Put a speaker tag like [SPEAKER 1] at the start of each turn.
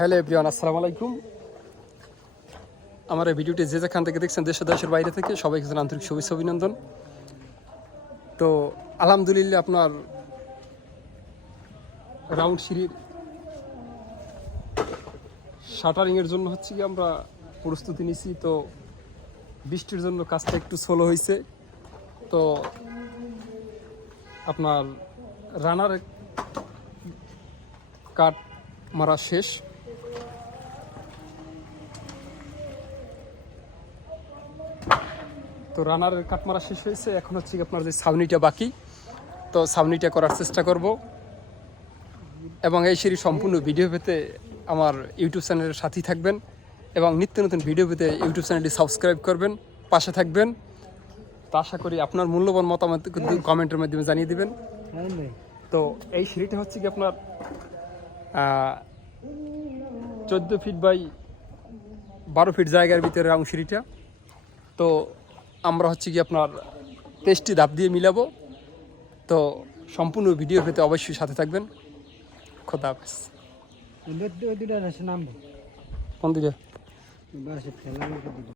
[SPEAKER 1] Hello everyone, আসসালামু আলাইকুম। আমার এই ভিডিওটি যে যেখান থেকে দেখছেন দেশ দেশের বাইরে থেকে, সবাইকে জানাই আন্তরিক শুভেচ্ছা অভিনন্দন। তো, আলহামদুলিল্লাহ আপনার রাউন্ড সিঁড়ির শাটারিংয়ের জন্য হচ্ছে কি আমরা প্রস্তুতি নিছি। তো, বৃষ্টির জন্য কাজটা একটু স্লো হয়েছে তো, আপনার রানার কাট মারা শেষ। তো রানারের কাট মারা শেষ হয়েছে। এখন হচ্ছে আপনার যে ছাউনিটা বাকি, তো ছাউনিটা করার চেষ্টা করব। এবং এই সিঁড়ি সম্পূর্ণ ভিডিও পেতে আমার ইউটিউব চ্যানেলের সাথেই থাকবেন এবং নিত্য নতুন ভিডিও পেতে ইউটিউব চ্যানেলটি সাবস্ক্রাইব করবেন, পাশে থাকবেন। তো আশা করি আপনার মূল্যবান মতামত কিন্তু কমেন্টের মাধ্যমে জানিয়ে দেবেন। তো এই সিঁড়িটা হচ্ছে কি আপনার চোদ্দ ফিট বাই বারো ফিট জায়গার ভিতরে রাউন্ড সিঁড়িটা তো আমরা হচ্ছে কি আপনার টেস্টি ধাপ দিয়ে মিলাবো। তো সম্পূর্ণ ভিডিও পেতে অবশ্যই সাথে থাকবেন। খোদা হাফেজ। কোন দিকে?